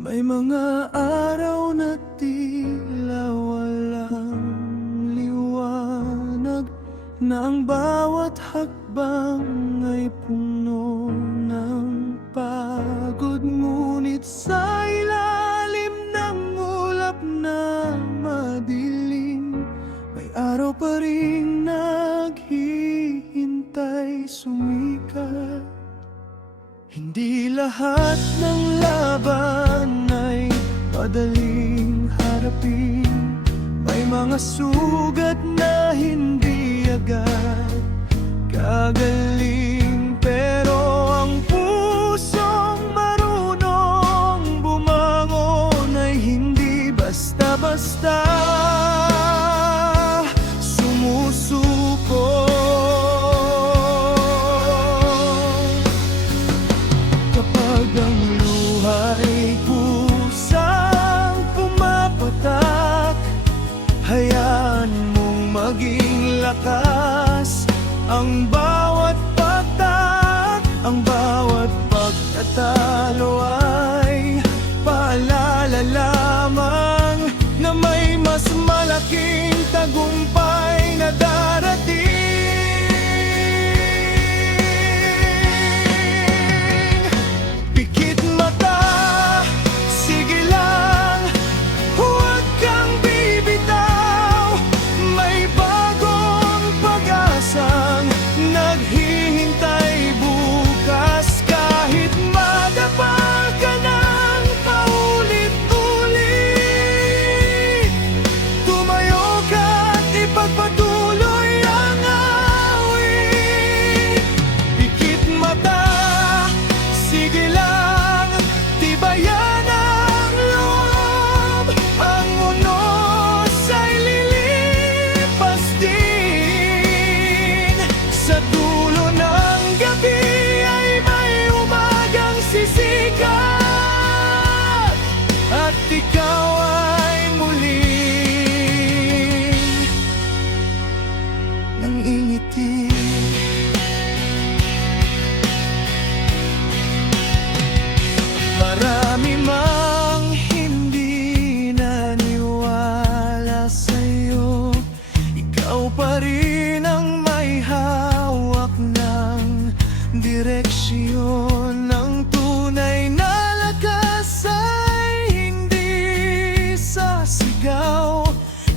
May mga araw na tila walang liwanag, na ang bawat hakbang ay puno ng pagod. Ngunit sa ilalim ng ulap na madilim, may araw pa ring naghihintay sumikat. Hindi lahat ng laban ay madaling harapin. May mga sugat na hindi agad gagaling, pero ang pusong marunong bumangon ay hindi basta-basta sumusuko. Kapag ang luha ay kusang pumapatak, hayaan mong maging lakas ang bawat pagtak. Ang bawat pagkatalo ay paalala lamang na may mas malaking tagumpay na darating. Pikit mata, sige lang, huwag kang bibitaw. May bagong pag-asang naghihintay bukas. Kahit madapa ka ng paulit-ulit, tumayo ka't ipagpatuloy ang awit. Pikit mata, sige lang, tibayan ang loob. Ang unos ay lilipas din. Sa dulo ng gabi ay may umagang sisikat, at ikaw ay muling nangingiti. Marami mang hindi naniwala sa'yo, ikaw pa rin ang may hawak ng direksyon. Ng tunay na lakas ay hindi sa sigaw,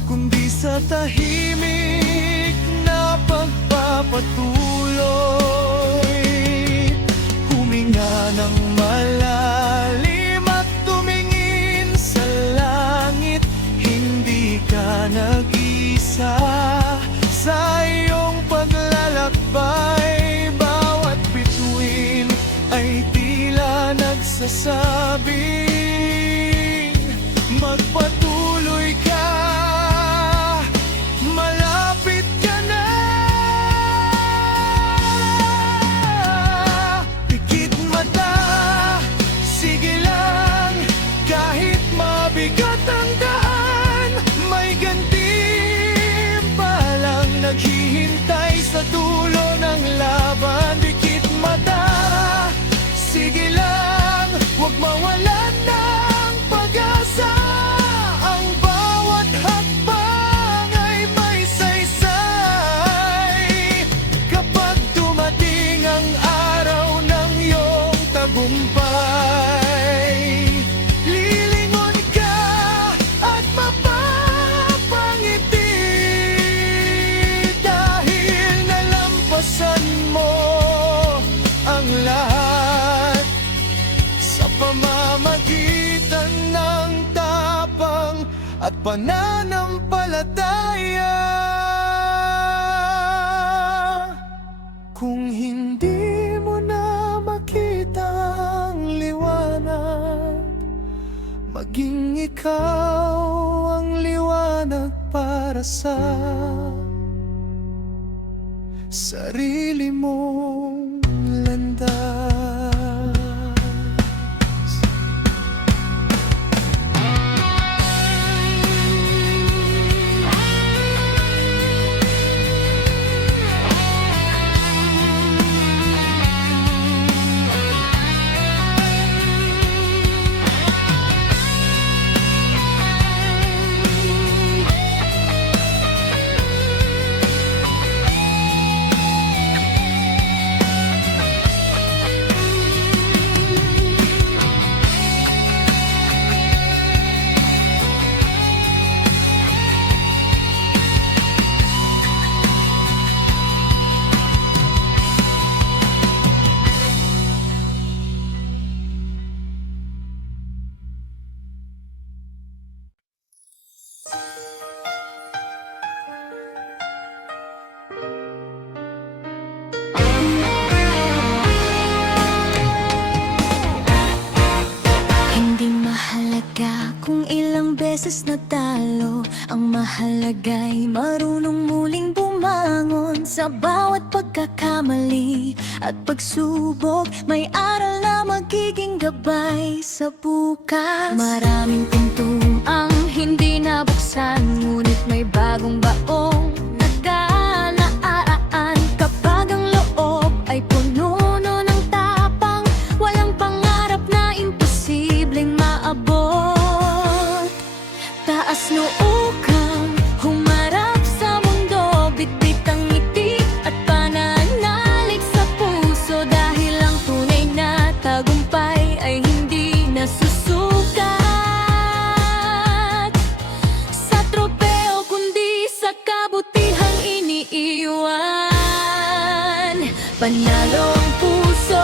kundi sa tahimik na pagpapatuloy. Huminga ng malalim at tumingin sa langit. Hindi ka nag-isa sa iyong paglalakbay. Bawat bituin ay tila nagsasabing magpatuloy ka, malapit ka na. Pikit mata, sige lang, kahit mabigat ang daan, may gantimpalang naghihintay sa dulo ng laban. Pikit mata, sige lang, huwag mawalan ng pag-asa. Ang bawat hakbang ay may saysay. Kapag dumating ang araw ng iyong tagumpay, lilingon ka at mapapangiti, dahil nalampasan mo ang lahat sa pamamagitan ng tapang at pananampalataya. Kung hindi mo na makita ang liwanag, maging ikaw ang liwanag para sa sarili mong landas. kung ilang beses natalo, ang mahalaga'y marunong muling bumangon. Sa bawat pagkakamali at pagsubok, may aral na magiging gabay sa bukas. Maraming pinto ang hindi nabuksan, ngunit may bagong baong nagdaan. Kapag ang loob ay puno ng tapang, walang pangarap na imposibleng maabot. Taas noo kang humarap sa mundo, bitbit ang ngiti at pananalig sa puso. Dahil ang tunay na tagumpay ay hindi nasusukat sa tropeo, kundi sa kabutihang iniiwan. Panalo ang puso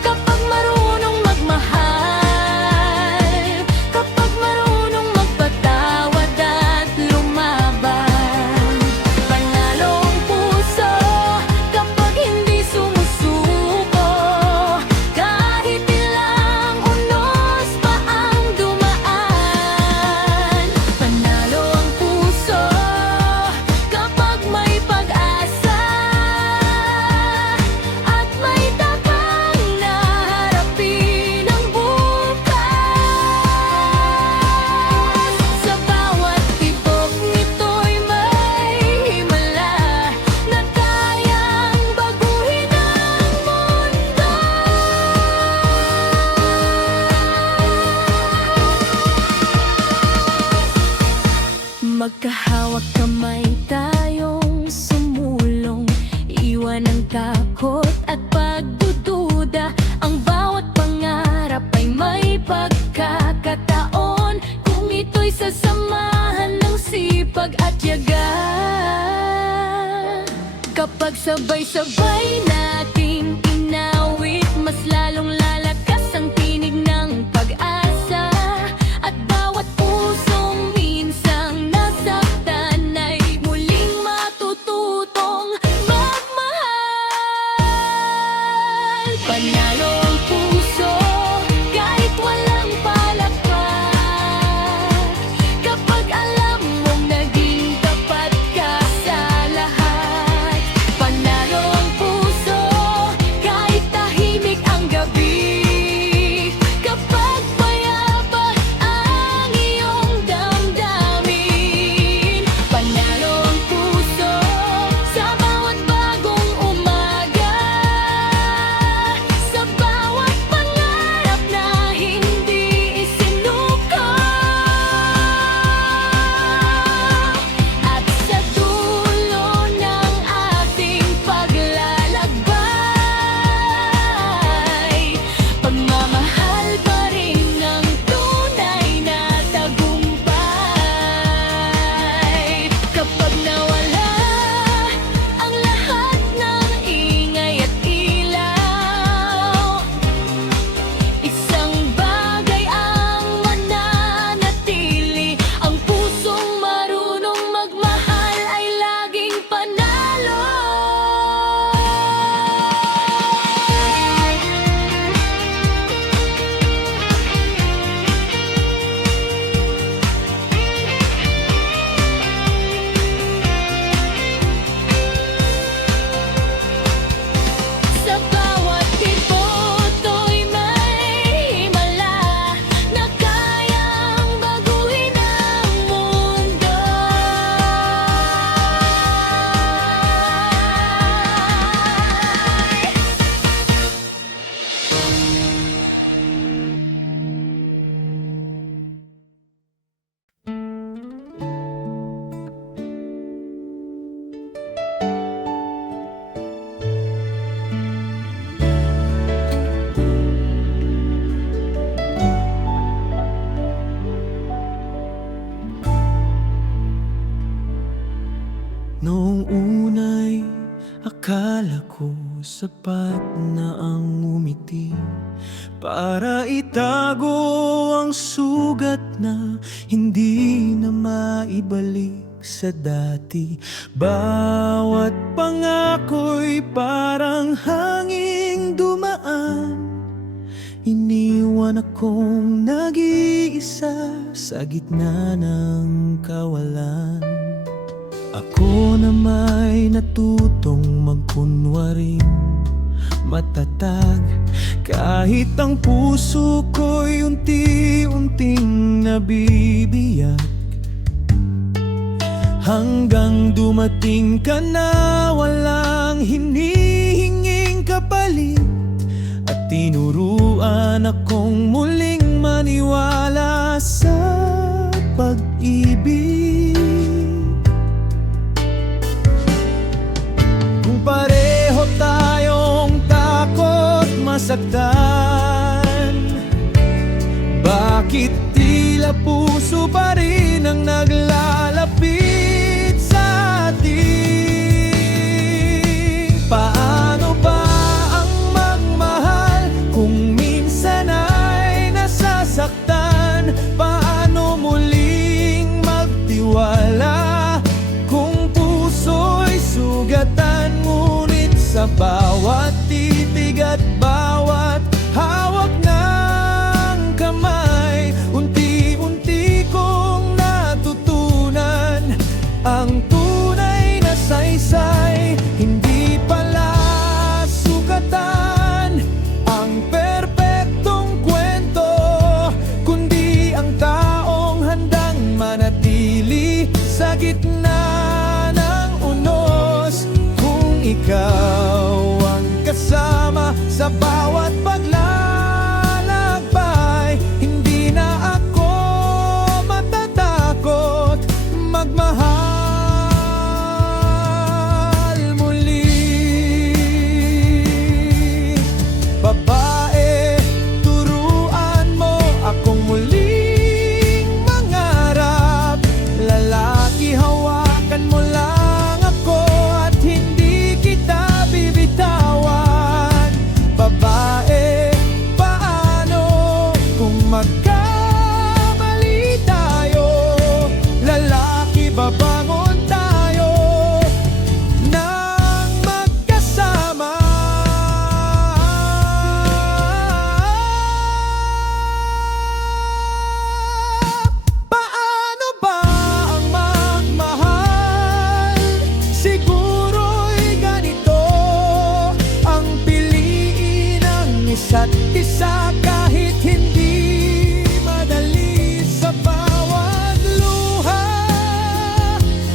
kapag marunong magmahal, kapag marunong magpatawad at lumaban. Panalo ang puso kapag hindi sumusuko, kahit ilang unos pa ang dumaan. Panalo ang puso kapag may pag-asa at may tapang na harapin ang bukas. Sa bawat tibok nito'y may himala na kayang baguhin ang mundo. Magkahawak kamay tayong sumulong, iwan ang takot at pagdududa. Ang bawat pangarap ay may pagkakataon, kung ito'y sasamahan ng sipag at tiyaga. Kapag sabay-sabay nating inawit, mas lalong lalakas ang tinig ng pag-asa. At bawat pusong minsang nasaktan ay muling matututong magmahal. Panalo ang puso kahit walang palakpak, kapag alam mong naging tapat ka sa lahat. Panalo ang puso kahit tahimik ang gabi, kapag mayabang ang iyong damdamin. Panalo ang puso sa bawat bagong umaga, sa bawat pangarap na hindi isinuko, at sa dulo ng ating paglalakbay, pagmamahal pa rin ang tunay na tagumpay. Kapag nawala ang lahat ng ingay at ilaw, isang bagay ang mananatili: ang pusong marunong magmahal ay laging panalo. Sa bawat iboto'y may himala na kayang baguhin ang mundo. Noong unay akala ko sapat na ang ngumiti para itago ang sugat na hindi na maibalik sa dati. Bawat pangako'y parang hanging dumaan, iniwan akong nag-iisa sa gitna ng kawalan. Ako na may natutong magkunwaring matatag, kahit ang puso ko'y unti-unting nabibiyak. Hanggang dumating ka na walang hinihinging kapalit, at tinuruan akong muling maniwala sa pag-ibig. Kung pareho tayong takot masaktan, bakit tila puso pa rin ang naglalapit sa atin? Paano ba ang magmahal kung minsan ay nasasaktan? Paano muling magtiwala kung puso'y sugatan? Ngunit sa bawat titig at bawat hawak ng kamay, unti-unti kong natutunan ang tunay na saysay. Hindi pala sukatan ang perpektong kwento, kundi ang taong handang manatili sa gitna ng unos. Kung ikaw ang kasama sa bawat paglalakbay, hindi na ako matatakot magmahal muli. Babae, turuan mo akong muling mangarap. Lalaki, hawakan mo lang ako at hindi kita bibitawan. Babae, paano kung magkamali tayo? Lalaki, babangon tayo nang magkasama. Paano ba ang magmahal? Siguro'y ganito ang piliin ng isa't isa, kahit hindi madali. Sa bawat luha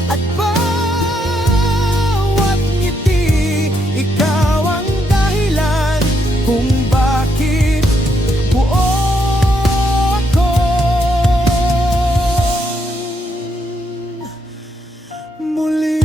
at bawat ngiti, ikaw ang dahilan kung bakit buo ako. Muli.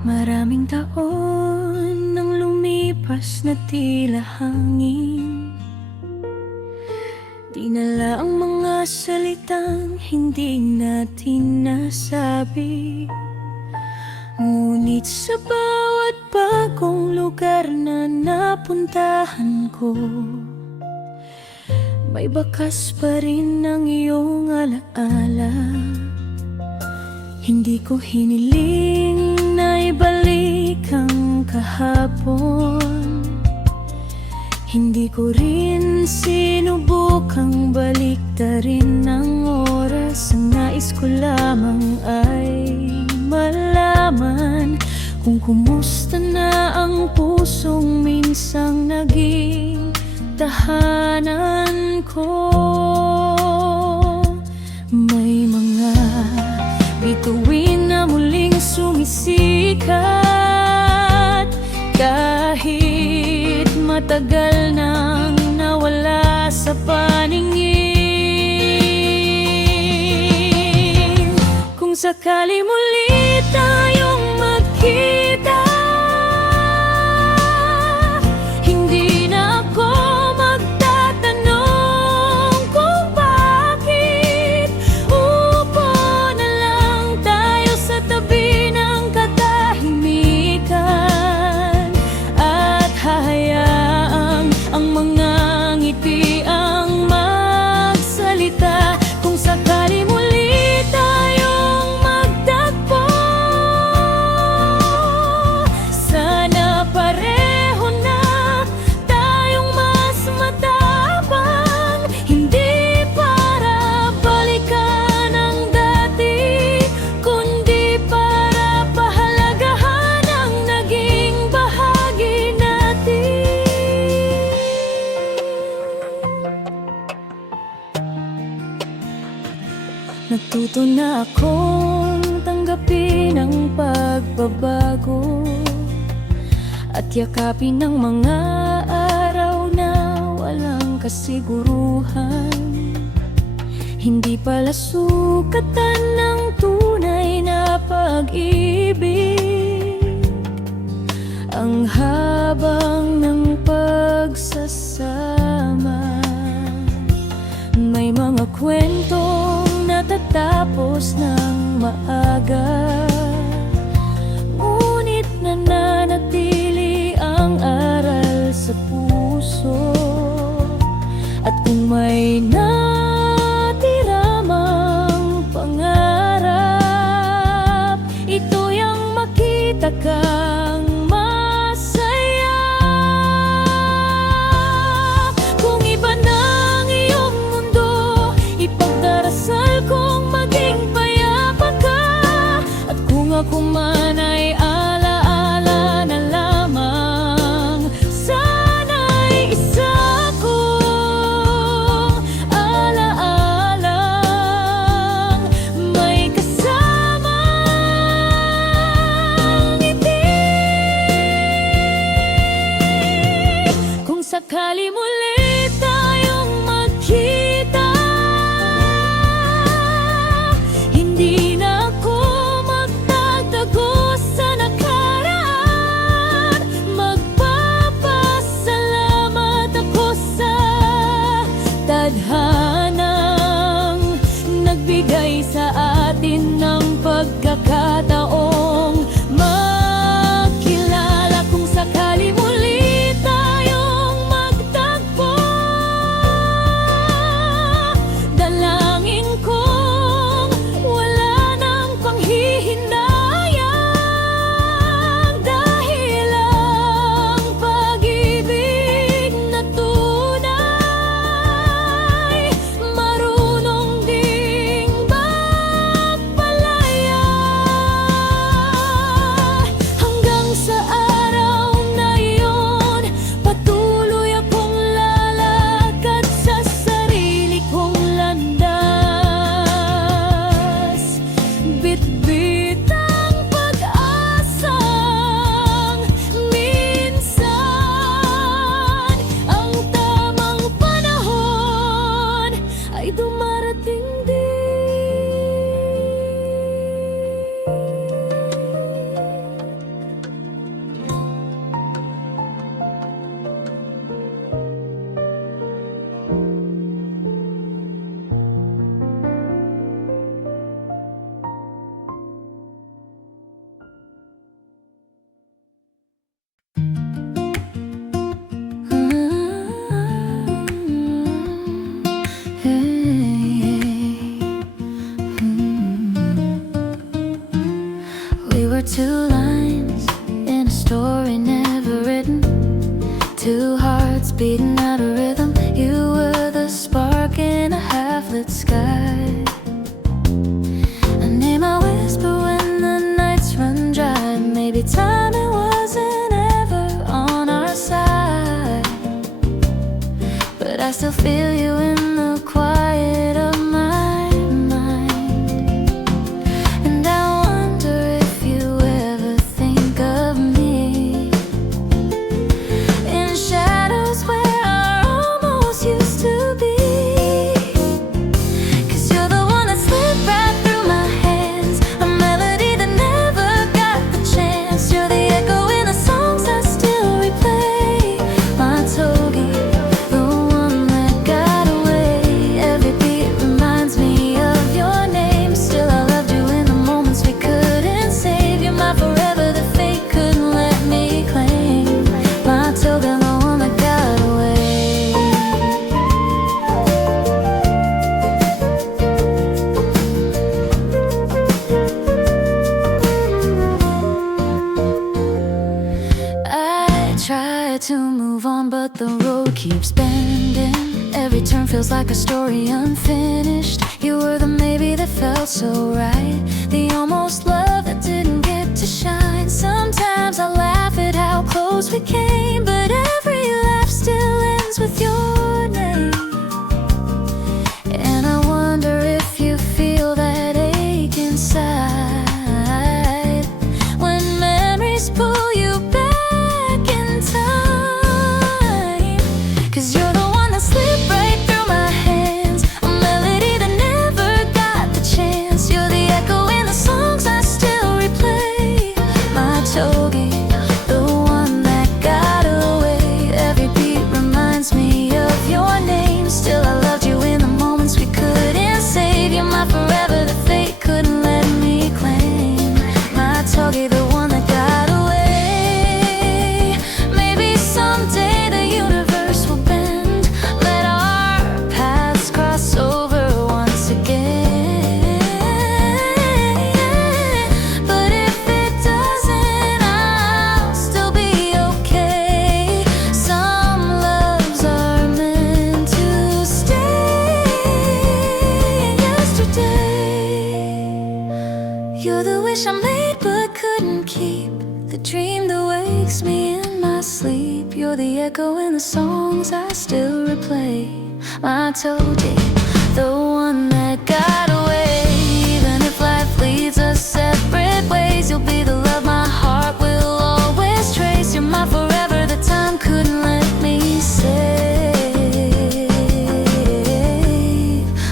Maraming taon nang lumipas na tila hangin, dinala ang mga salitang hindi natin nasabi. Ngunit sa bawat bagong lugar na napuntahan ko, may bakas pa rin ang iyong alaala. Hindi ko hiniling na ibalik ang kahapon, hindi ko rin sinubukang baliktarin ang oras. Ang nais ko lamang ay malaman kung kumusta na ang pusong minsang naging tahanan ko. May mga bituin na muling sumisikat, kahit matagal nang nawala sa paningin. Kung sakali sakali muli tayong magkita, hindi na ako magtatanong kung bakit. Upo na lang tayo sa tabi ng katahimikan at hahayaang ang mga ngiti ang magsalita. Kung sakali muli tayong magtagpo, sana pareho na tayong mas matapang, hindi para balikan ang dati, kundi para pahalagahan ang naging bahagi natin. Natuto na akong tanggapin ang pagbabago at yakapin ang mga araw na walang kasiguruhan. Hindi pala sukatan ng tunay na pag-ibig ang habang ng pagsasama. May mga kwentong natatapos ng maaga, ngunit nananatili ang aral sa puso. At kung may natira mang pangarap, ito'y ang makita kang masaya. Kung iba ng iyong mundo, ipagdarasal kong maging payapa ka. At kung ako man ay alaala na lamang, sana'y isa kong alaalang may kasamang ngiti. Kung sakali muli tayong magkita, hindi na ako magtatago sa nakaraan. Magpapasalamat ako sa tadhanang nagbigay sa atin ng pagkakataong magkilala. Kung sakali muli tayong magtagpo, dalangin kong wala nang panghihinayang, dahil ang pag-ibig na tunay marunong ding magpalaya. Hanggang sa araw na iyon, patuloy akong lalakad sa sarili kong landas. Bitbit ang pag-asang minsan ang tamang panahon ay dumarating din. We were two lines in a story never written, two hearts beating out a rhythm. You were the spark in a half-lit sky. A name I whisper when the nights run dry. Maybe time it wasn't ever on our side, but I still feel you in the quiet of my mind. And I wonder if you ever think of me in shadows where I almost used to be. 'Cause you're the one that slipped right through my hands, a tried to move on, but the road keeps bending. Every turn feels like a story unfinished. You were the maybe that felt so right, the almost love that didn't get to shine. Sometimes I laugh at how close we came, but every laugh still ends with your name. And I wonder if you feel that ache inside when memories pull you back in time. 'Cause you're the one that slipped right through my hands, a melody that never got the chance. You're the echo in the songs I still replay. My togi, the one that got away. Every beat reminds me of your name. Still I loved you in the moments we couldn't save. You're my forever that fate couldn't let me claim. My togi, the one that got away. Maybe someday the universe will bend, let our paths cross over once again. But if it doesn't, I'll still be okay. Some loves are meant to stay. Yesterday, you're the wish I made but couldn't keep, the dream that wakes me in my sleep. You're the echo in the songs I still replay. My toji, the one that got away. Even if life leads us separate ways, you'll be the love my heart will always trace. You're my forever that time couldn't let me save.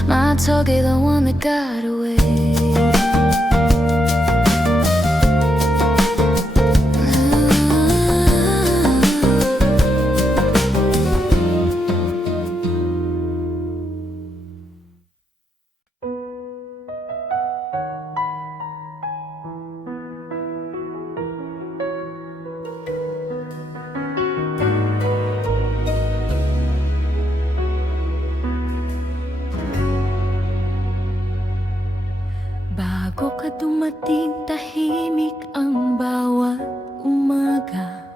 My togi, the one that got away. Bago ka dumating, tahimik ang bawat umaga.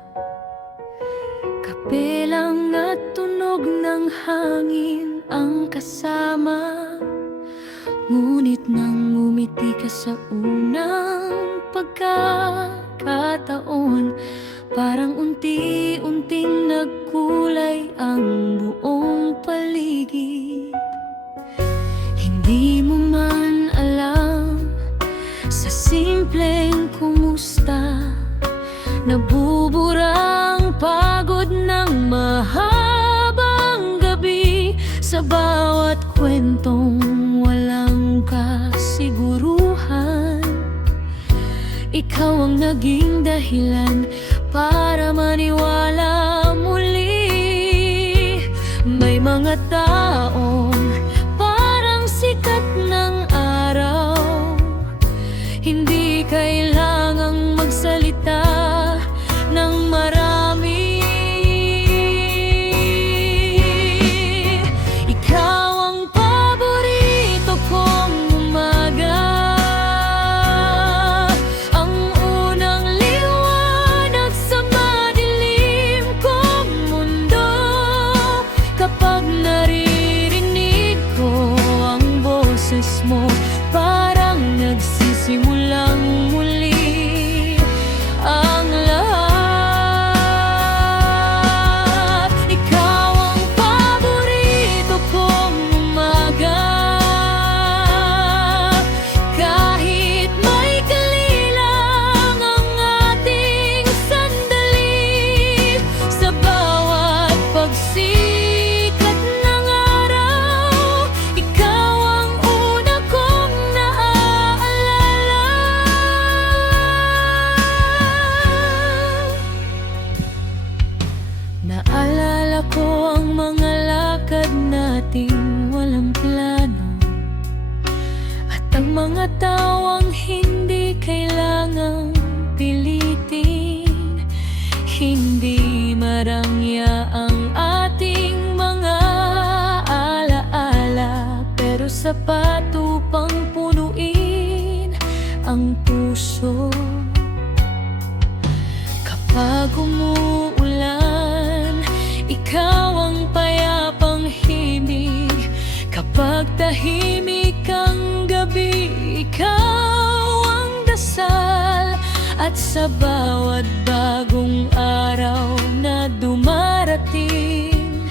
Kapelang at tunog ng hangin ang kasama. Ngunit nang umiti ka sa unang pagkakataon, parang unti-unting nagkulay ang buong paligid. Hindi mo man alam, sa simpleng kumusta, nabuburang pagod ng mahabang gabi. Sa bawat kwentong walang kasiguruhan, ikaw ang naging dahilan para maniwala muli. May mga taong parang sikat ng araw, hindi kailangang magsalita ng marami. Ikaw ang paborito kong umaga, ang unang liwanag sa madilim kong mundo. Kapag naririnig ko ang boses mo, parang nagsisimulang muli ang lahat. Ikaw ang paborito kong umaga, kahit may kalilang ang ating sandali. Sa bawat pagsikat ng araw, ikaw ang una kong naaalala. Naalala ko ang mga lakad nating walang plano, at ang mga tawang hindi kailangang pilitin. Hindi marangya ang ating mga alaala, pero sapat upang punuin ang puso. Kapag umuulan, tahimik ang gabi, ikaw ang dasal. At sa bawat bagong araw na dumarating,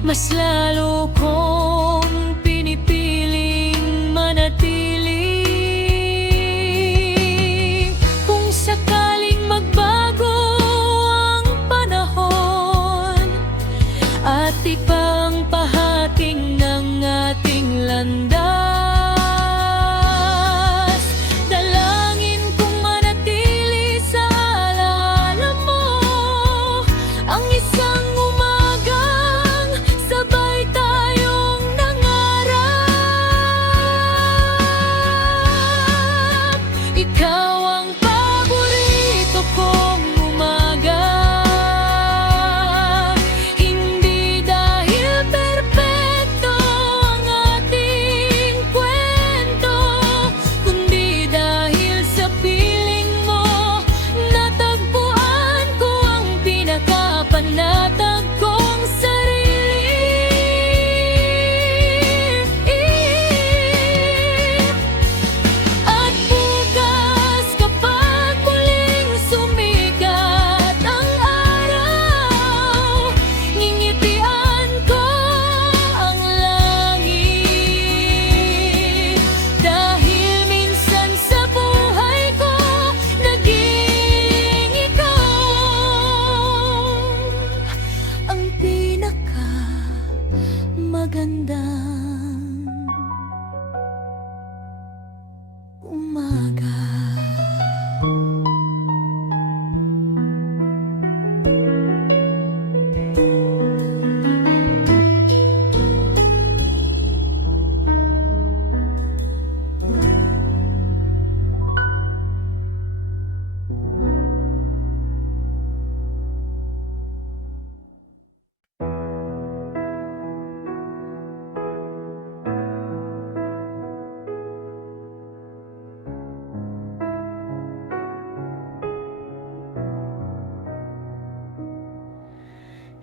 mas lalo kong pinipiling manatili. Kung sakaling magbago ang panahon at ipang pahating ng ating landas, dalangin kong manatili sa alaala mo ang isang umagang sabay tayong nangarap. Ikaw ang paborito kong umaga, hindi dahil perpekto ang ating kwento, kundi dahil sa piling mo natagpuan ko ang pinakapanatag kong sarili. At bukas kapag muling sumikat ang araw, ngingitian ko ang langit. Dahil minsan sa buhay ko naging ikaw ang pinakamagandang umaga.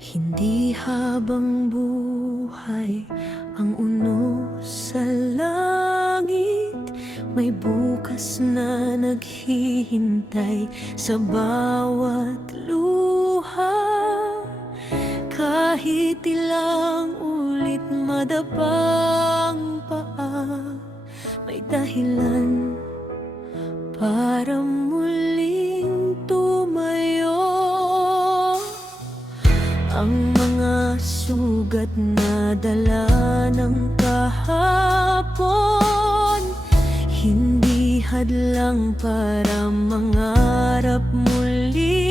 Hindi habang buhay ang unos sa langit, may bukas na naghihintay sa bawat luha. Kahit ilang ulit madapang paa, may dahilan para muling tumayo. Ang mga sugat na dala ng kahapon, hindi hadlang para mangarap muli.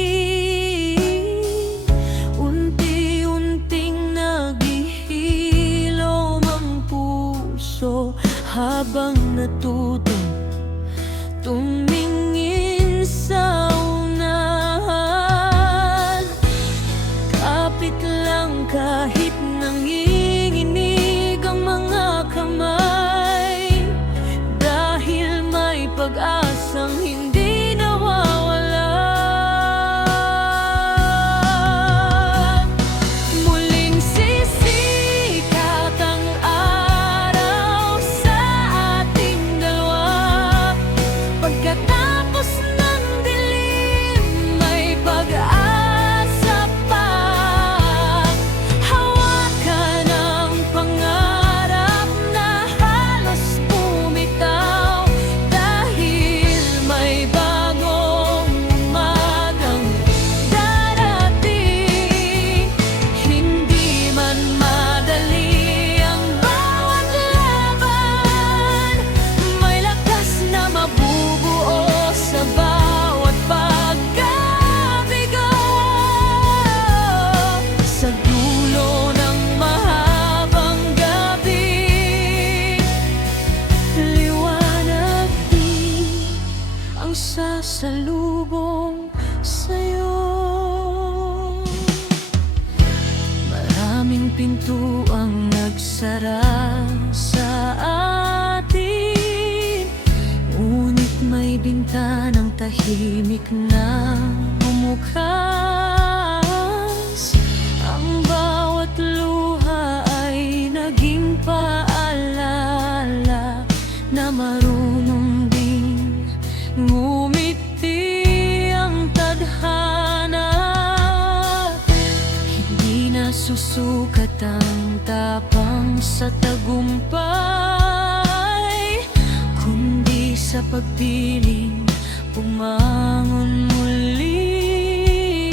Unti-unting naghihilom ang puso habang natutong tumingin sa unahan. Kapit lang kahit nanginginig ang mga kamay, dahil may pag-asang hindi nawawala. Muling sisikat ang araw sa ating dalawa. Pagkatapos ng dilim, may pag-asa pa. Hawakan ang pangarap na halos bumitaw, dahil may bagong umagang darating. Hindi man madali ang bawat laban, may lakas na mabubuo sa bawat pagkabigo. Sa dulo ng mahabang gabi, liwanag din ang sasalubong sa'yo. Maraming pinto ang nagsara sa atin, ngunit may bintanang tahimik na bumukas. Ang bawat luha ay naging paalala susukat ang tapang sa tagumpay, kundi sa pagpiling bumangon muli.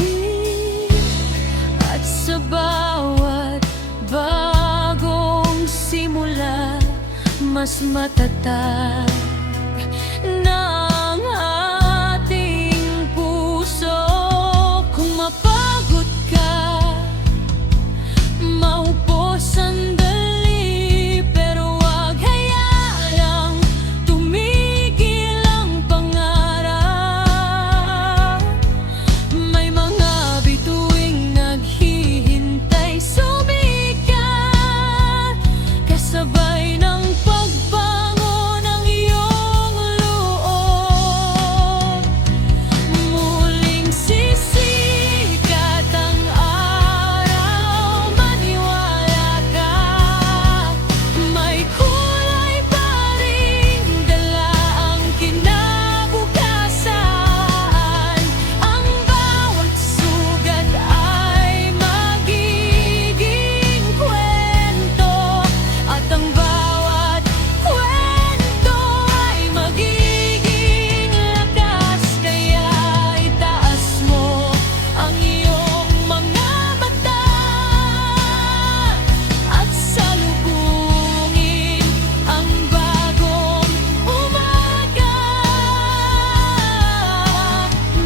At sa bawat bagong simula, mas matatag ng ating puso. Kung mapagod ka, maupo sandali, pero wag hayaang tumigil ang pangarap. May mga bituing naghihintay sumikat, kasabay ng pagbango ng iyong loob. Muling sisikat ang araw, maniwala ka. May kulay pa rin dala ang kinabukasan. Ang bawat sugat ay magiging kwento, at ang bawat kwento ay magiging lakas. Kaya itaas mo ang iyong mga mata at salubungin ang bagong umaga.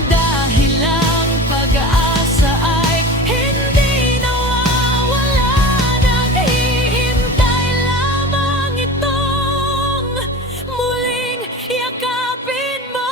Dahil ang pag-asa ay hindi nawawala, naghihintay lamang itong muling yakapin mo.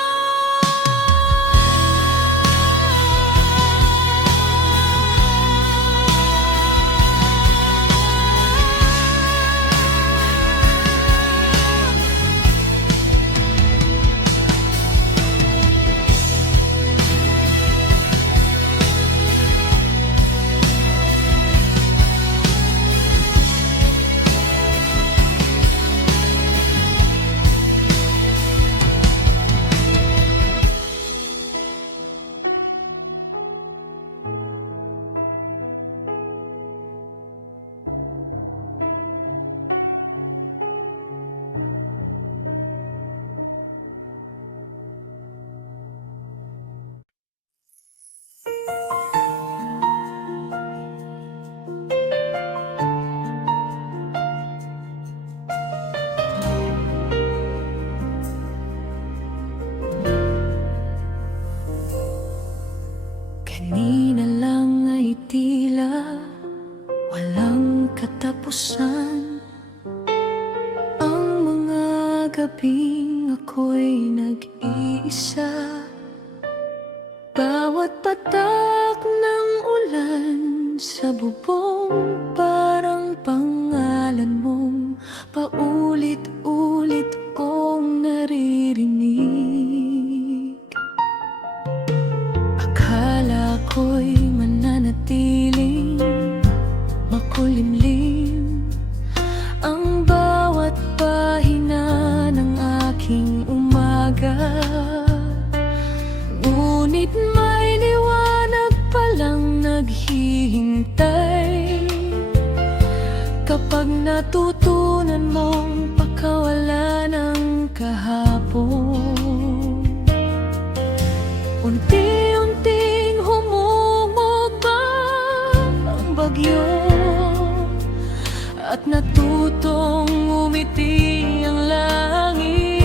Kanina lang ay tila walang katapusan ang mga gabing ako'y nag-iisa. Bawat patak ng ulan sa bubong, parang pangalan mong paulit-ulit kong naririnig. Akala ko'y mananatiling makulimlim ang bawat pahina ng aking umaga. Ngunit may liwanag palang naghihintay kapag natutunan mong pakawalan ng kahapon. Unti-unting humumubad ang bagyo at natutong umiti ang langit.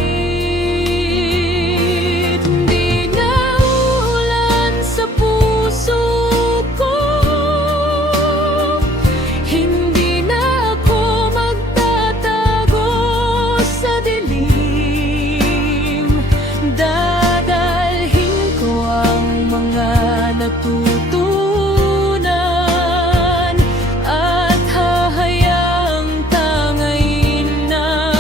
Hindi na ulan sa puso ko, hindi na ako magtatago sa dilim. Dadalhin ko ang mga natutunan at hahayaang tangayin na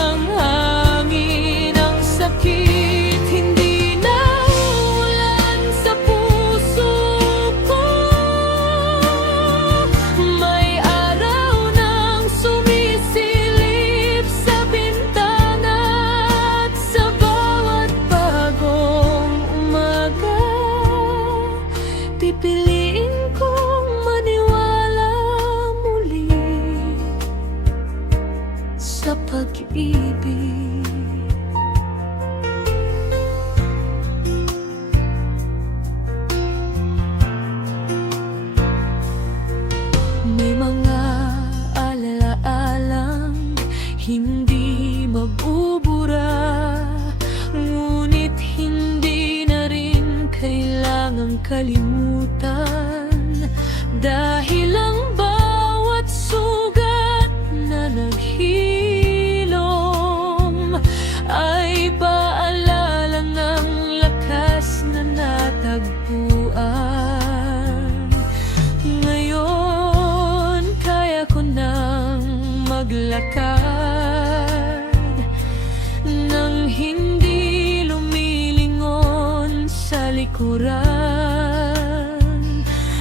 likuran.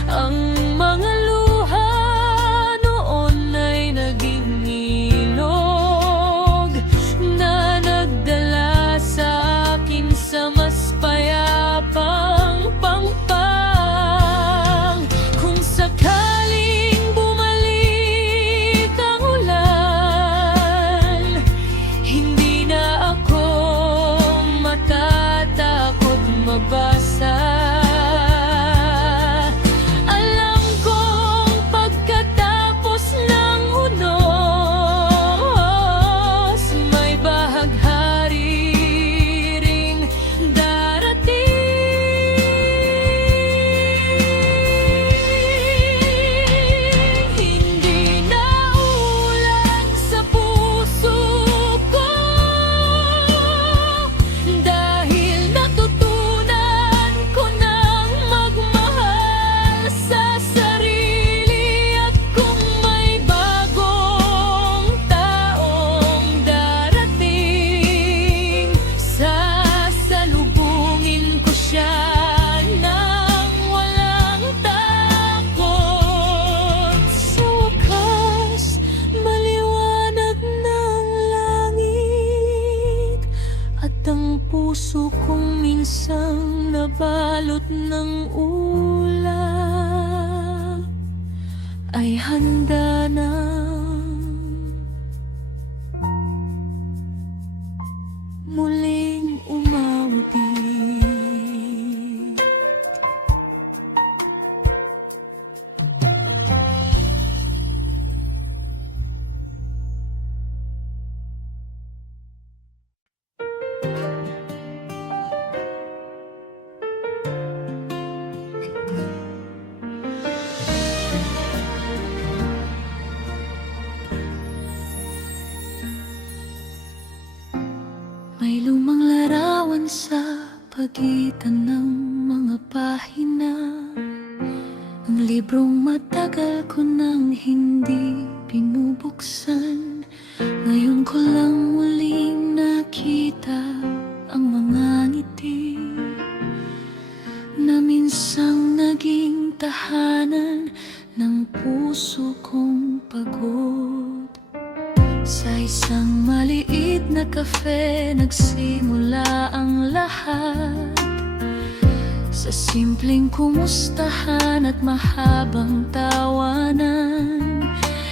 Ang mga luha noon ay naging ilog na nagdala sa akin sa mas payapang pangpang. Kung sakaling bumalik ang ulan, hindi na ako matatakot mabasa. Alam kong pagkatapos ng unos, may bahaghari ring darating. Hindi na ulan sa puso ko, dahil natutunan ko nang magmahal sa sarili. At kung may bagong taong darating, sasalubungin ko siya nang walang takot. Sa wakas, maliwanag ng langit, at ang puso kong minsang nabalot ng ulap ay handa na muling umawdi. May lumang larawan sa pagitan ng mga pahina, ang librong matagal ko nang hindi binubuksan. Ngayon ko lang muling nakita ang mga ngiti na minsang naging tahanan ng puso kong pagod. Sa isang maliit na kafe nagsimula ang lahat, sa simpleng kumustahan at mahabang tawanan.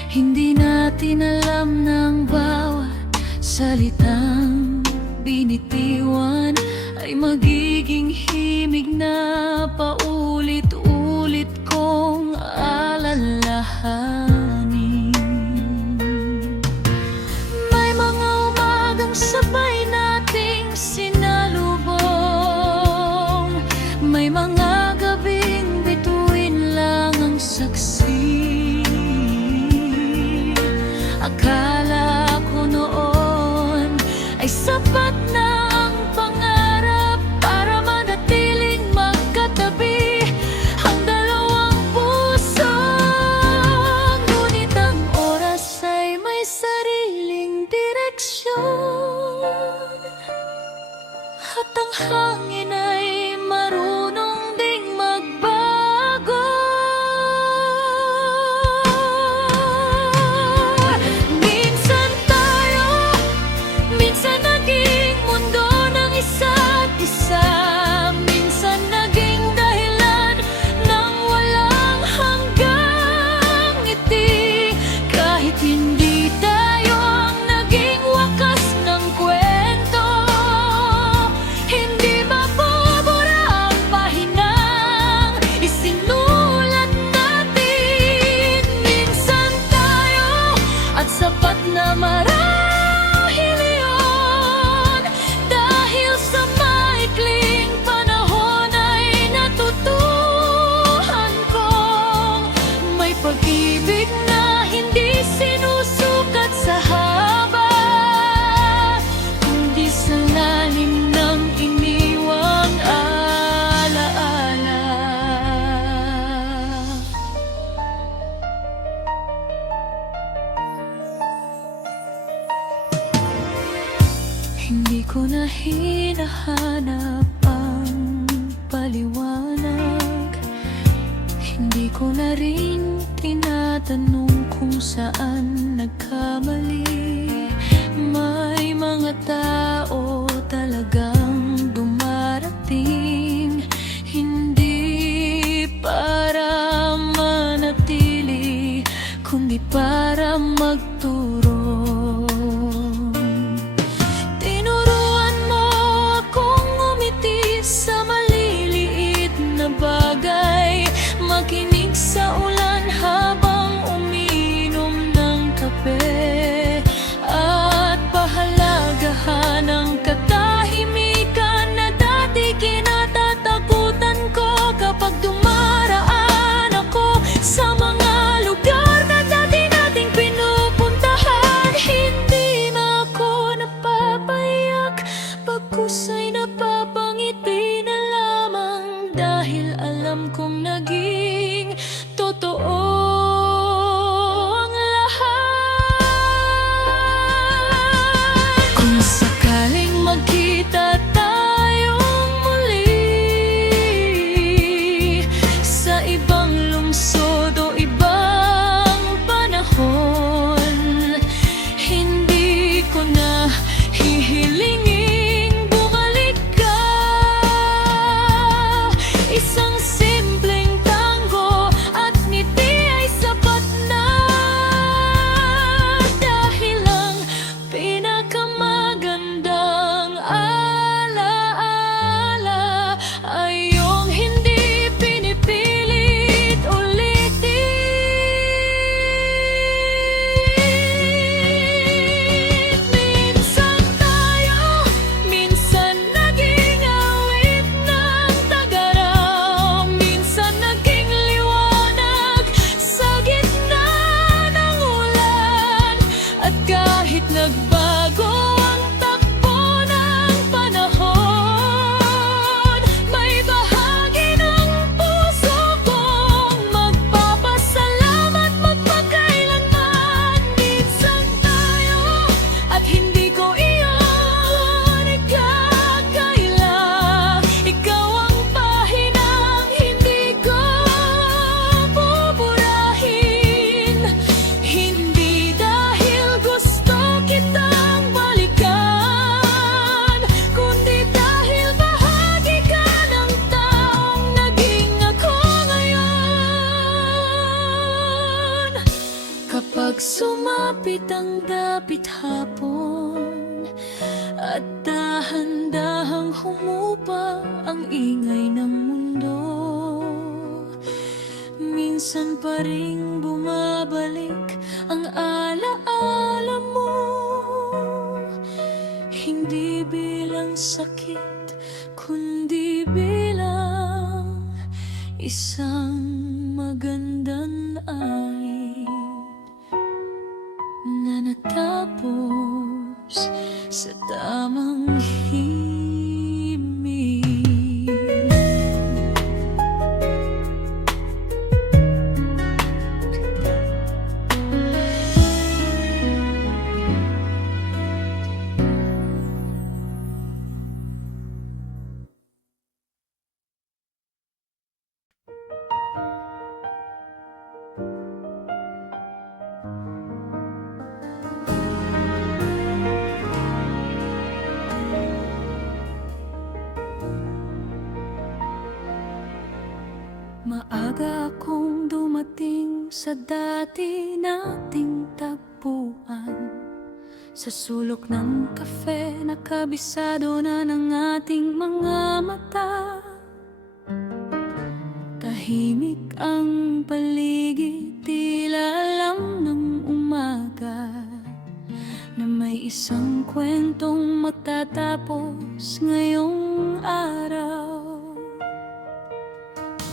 Hindi natin alam ng bawat salitang binitiwan ay magiging himig na paulit-ulit kong alalahanin. May mga umagang sabay nating sinalubong, may mga gabing bituin lang ang saksi. Akala ko noon ay sapat na ang pangarap para manatiling magkatabi ang dalawang puso. Ngunit ang oras ay may sariling direksyon, at ang hangin ay marunong ding magbago. Minsan tayo, minsan naging mundo ng isa't isa, minsan naging dahilan ng walang hanggang ngiti. Kahit hindi tayo ang naging wakas ng kwento, hindi mabubura ang pahinang isinulat natin. Minsan tayo, at sapat na marahil yun, dahil sa maikling panahon ay natutuhan kong may pag-ibig na hindi sinusukat sa haba, kundi sa lalim ng iniwang alaala. Hindi ko na hinahanap ang paliwanag ko na rin tinatanong kung saan nagkamali. May mga tao talagang dumarating, hindi para manatili, kundi para magturo. Tinuruan mo akong umiti sa maliliit na bagay, makinig sa ulan habang umiinom ng kape, at pahalagahan ang katahimikan na dati kinatatakutan ko kapag dumaraan ako sa mga lugar na dati nating pinupuntahan. Hindi na ako napapayak, pagkusay napapangiti na lamang, dahil alam kong naging totoo ang lahat. Kung sakaling magkita tayong muli sa ibang lungsod o ibang panahon, hindi ko na hihilinging bumalik ka. Isang simpleng tango at ngiti ay sapat na, dahil ang pinakamagandang alaala ay iyong hindi pinipilit ulitin. Minsan tayo, minsan naging awit ng tagaraw, minsan naging liwanag sa gitna ng ulan. At kahit nagbago ang takbo ng panahon, may bahagi ng puso kong magpapasalamat magpakailanman. Minsan tayo at hindi ko iyon ikakaila, ikaw ang pahinang hindi ko buburahin. Hindi dahil gusto kitang balikan, kundi dahil bahagi ka ng taong naging ako ngayon. Kapag sumapit ang dapit hapon at dahan-dahang humupa ang ingay ng mundo, minsan pa ring bumabalik ang alaala mo, hindi bilang sakit, kundi bilang isang magandang awit na natapos sa tamang himig. Maaga akong dumating sa dati nating tagpuan, sa sulok ng kafe nakabisado na ng ating mga mata. Tahimik ang paligid, tila alam ng umaga na may isang kwentong magtatapos ngayong araw.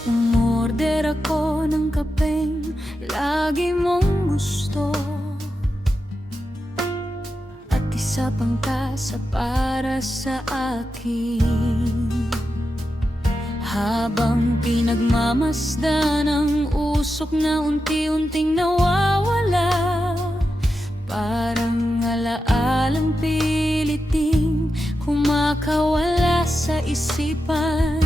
Umorder ako ng kapeng lagi mong gusto, at isa pang tasa para sa akin. Habang pinagmamasdan ang usok na unti-unting nawawala, parang alaalang piliting kumakawala sa isipan.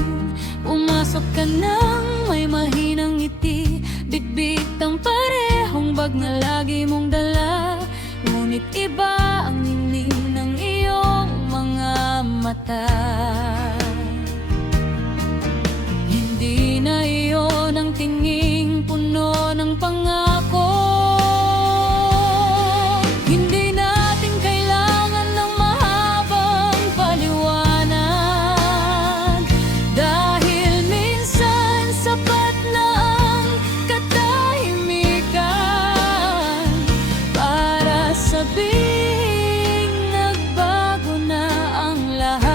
Pumasok ka nang may mahinang ngiti ang parehong bag na lagi mong dala. Ngunit iba ang ningning ng iyong mga mata. Hindi na iyon ang tinging puno ng pangako. Hindi natin kailangan ng mahabang paliwanag, dahil minsan sapat na ang katahimikan para sabihing nagbago na ang lahat.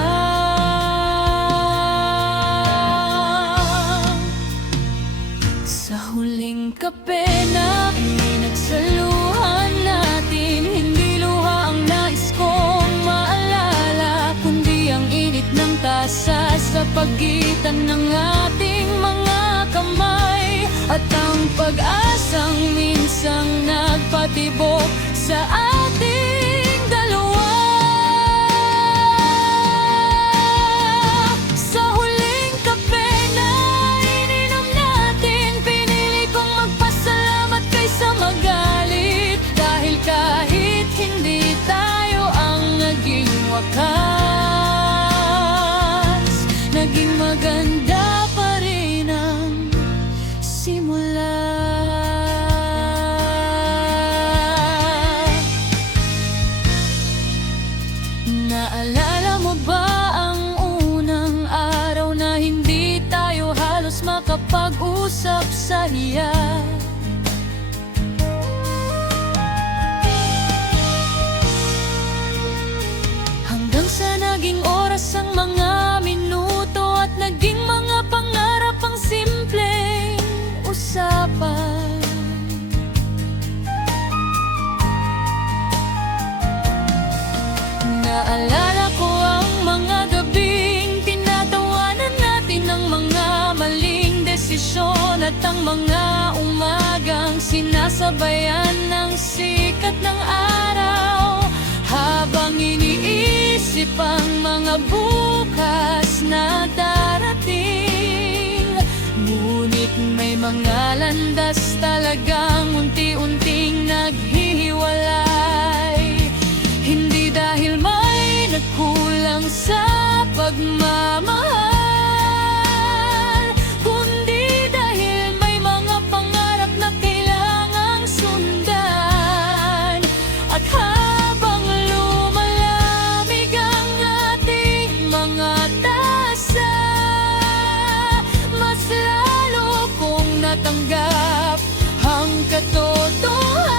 Sa huling kape na pinagsaluhan natin, hindi luha ang nais kong maalala, kundi ang init ng tasa sa pagitan ng ating mga kamay, at ang pag-asang minsang nagpatibok sa ating dalawa. Sa huling kape na ininom natin, pinili kong magpasalamat kaysa magalit, dahil kahit hindi tayo ang naging wakas, naging maganda pa rin ang simula. Naalala mo ba ang unang araw na hindi tayo halos makapag-usap sa hiya? Hanggang sa naging oras ang mga minuto, at naging mga pangarap ang simpleng usapan. Naalala ko ang mga gabing tinatawanan natin ng mga maling desisyon, at ang mga umagang sinasabayan ng sikat ng araw, habang iniisip ang mga bukas na darating. Ngunit may mga landas talagang unti-unting naghihiwalay, hindi dahil may nagkulang sa pagmamahal, kundi dahil may mga pangarap na kailangang sundan. At habang lumalamig ang ating mga tasa, mas lalo kong natanggap ang katotohanan.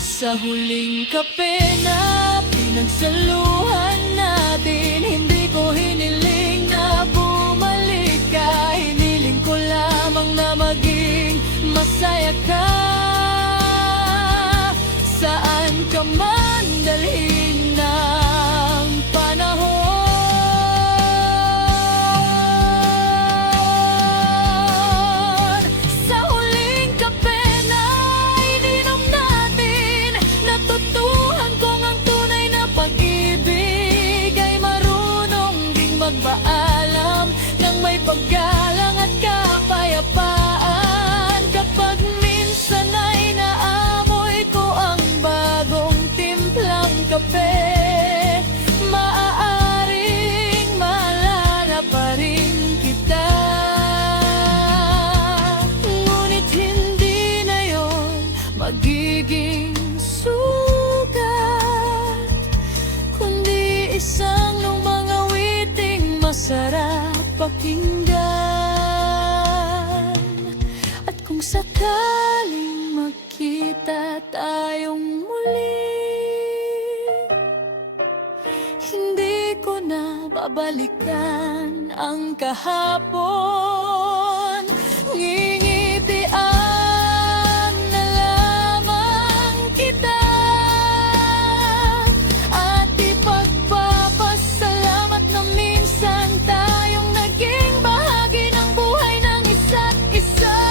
Sa huling kape na pinagsaluhan natin, hindi ko hiniling na bumalik ka, hiniling ko lamang na maging masaya ka. Saan ka man dalhin ng panahon. Sa huling kape na ininom natin, natutuhan kong ang tunay na pag-ibig ay marunong ding magpaalam ng may paggalang at kapayapaan. Kapag minsan ay naamoy ko ang bagong timplang kape, maaaring maalala pa rin kita. Ngunit hindi na yon magiging sugat, kundi isang lumang awiting masarap pakinggan. At kung sakaling magkita tayong muli, hindi ko na babalikan ang kahapon. Ngingitian na lamang kita, at ipagpapasalamat na minsan tayong naging bahagi ng buhay ng isa't isa.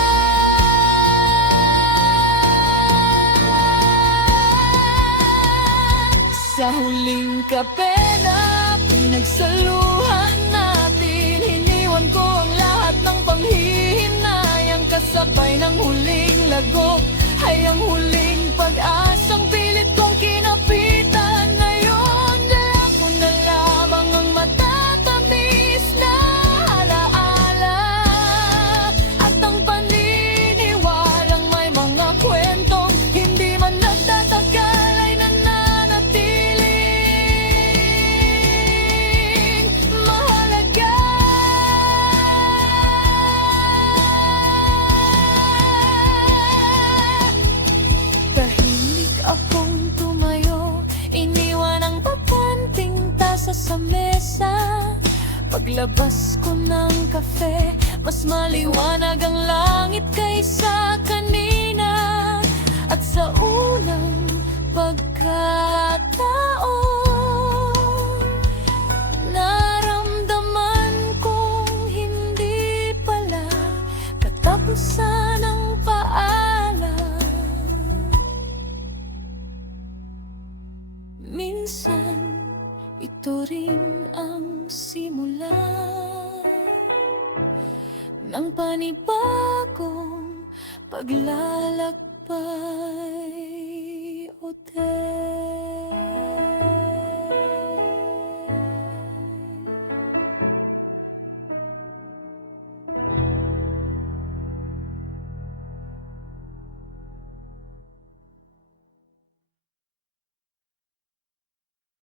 Sa huling kape na pinagsaluhan natin, Kasabay ng huling lagok ay ang huling pag-asang pilit kong kinapitan. Ngayon dala ko na lamang ang matatamis na alaala at ang paniniwalang may mga kwentong hindi man nagtatagal ay nananatiling mahalaga. Tahimik akong tumayo, iniwan ang bakanting tasa sa mesa. Paglabas ko ng kafe, mas maliwanag ang langit kaysa kanina. At sa unang pagkataon, naramdaman kong hindi pala katapusan ng paalam. Minsan, ito rin ang simula ng panibagong paglalakbay.